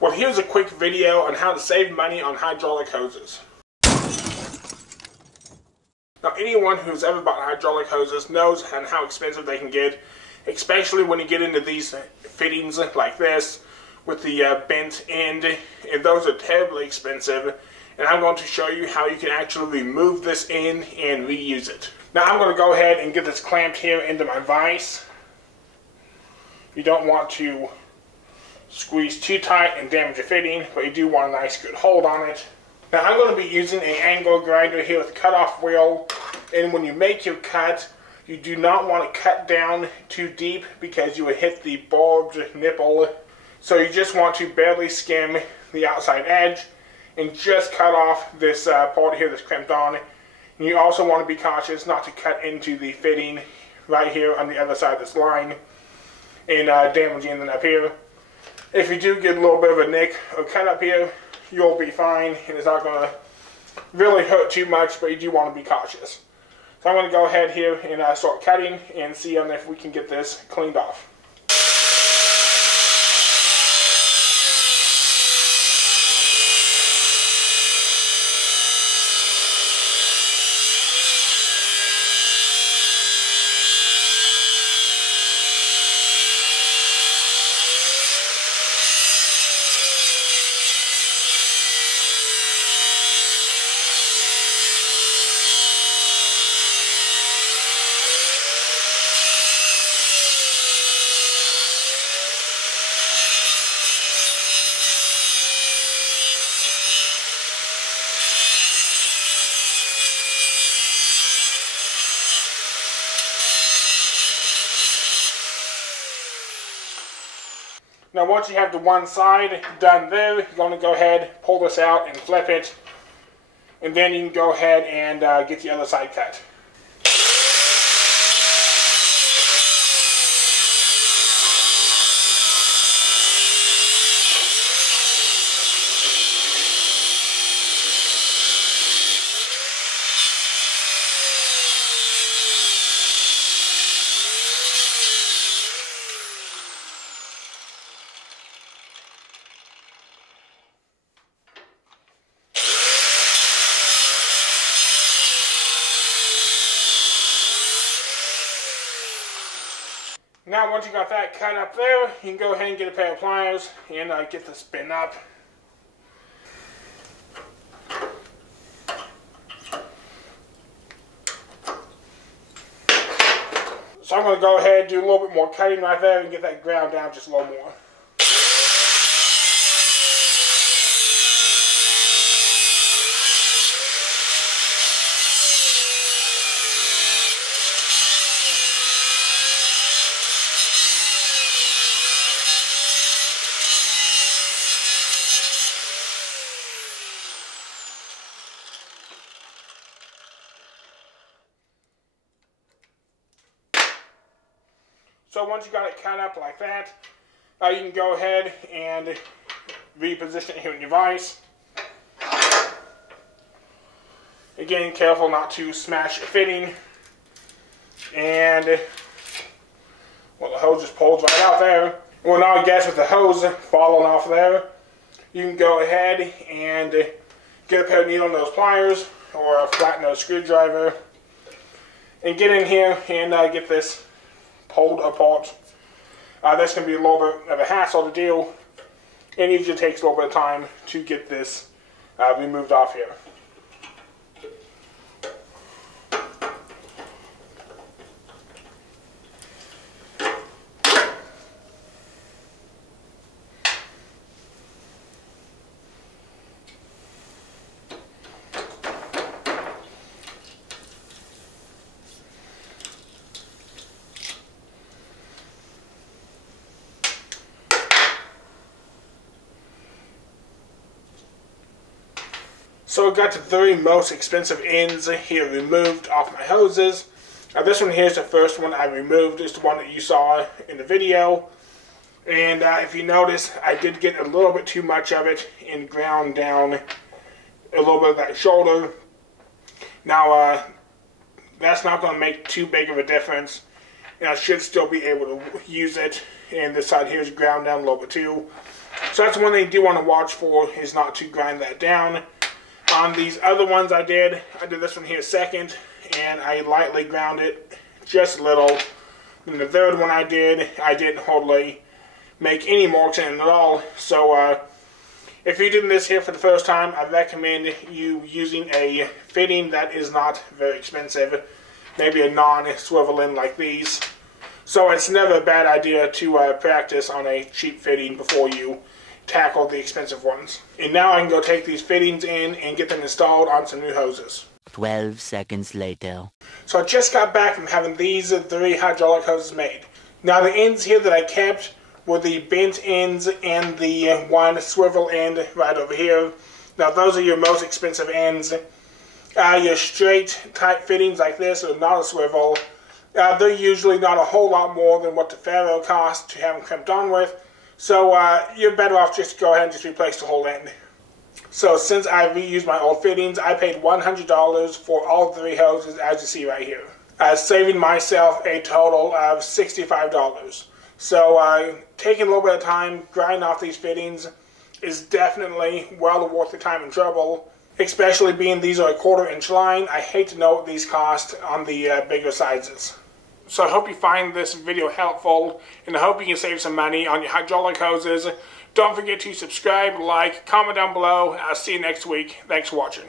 Well, here's a quick video on how to save money on hydraulic hoses. Now, anyone who's ever bought hydraulic hoses knows how expensive they can get, especially when you get into these fittings like this with the bent end, and those are terribly expensive. And I'm going to show you how you can actually remove this end and reuse it. Now, I'm going to go ahead and get this clamped here into my vise. You don't want to squeeze too tight and damage your fitting, but you do want a nice good hold on it. Now, I'm going to be using an angle grinder here with a cutoff wheel, and when you make your cut, you do not want to cut down too deep because you will hit the barbed nipple. So you just want to barely skim the outside edge and just cut off this part here that's crimped on. And you also want to be cautious not to cut into the fitting right here on the other side of this line and damaging it up here. If you do get a little bit of a nick or cut up here, you'll be fine, and it's not going to really hurt too much, but you do want to be cautious. So I'm going to go ahead here and start cutting and see if we can get this cleaned off. Now, once you have the one side done there, you're going to go ahead, pull this out and flip it, and then you can go ahead and get the other side cut. Now, once you got that cut up there, you can go ahead and get a pair of pliers and get this bent up. So I'm going to go ahead and do a little bit more cutting right there and get that ground down just a little more. So once you got it cut up like that, you can go ahead and reposition it here in your vise. Again, careful not to smash your fitting. And, well, the hose just pulls right out there. Well, now I guess with the hose falling off there, you can go ahead and get a pair of needle nose pliers or a flat nose screwdriver and get in here and get this pulled apart. That's going to be a little bit of a hassle to do, and it usually takes a little bit of time to get this removed off here. So I got the three most expensive ends here removed off my hoses. Now this one here is the first one I removed. It's the one that you saw in the video. And if you notice, I did get a little bit too much of it and ground down a little bit of that shoulder. Now that's not going to make too big of a difference. And I should still be able to use it. And this side here is ground down a little bit too. So that's one thing you do want to watch for, is not to grind that down. On these other ones I did this one here second, and I lightly ground it just a little. And the third one I didn't hardly make any marks in it at all. So if you're doing this here for the first time, I recommend you using a fitting that is not very expensive. Maybe a non-swivel in like these. So it's never a bad idea to practice on a cheap fitting before you tackle the expensive ones. And now I can go take these fittings in and get them installed on some new hoses. 12 seconds later. So I just got back from having these 3 hydraulic hoses made. Now the ends here that I kept were the bent ends and the one swivel end right over here. Now those are your most expensive ends. Your straight type fittings like this are not a swivel. They're usually not a whole lot more than what the Ferrule costs to have them crimped on with. So you're better off just to go ahead and just replace the whole end. So since I reused my old fittings, I paid $100 for all 3 hoses, as you see right here. Saving myself a total of $65. So taking a little bit of time, grinding off these fittings is definitely well worth the time and trouble. Especially being these are a 1/4 inch line. I hate to know what these cost on the bigger sizes. So I hope you find this video helpful, and I hope you can save some money on your hydraulic hoses. Don't forget to subscribe, like, comment down below. I'll see you next week. Thanks for watching.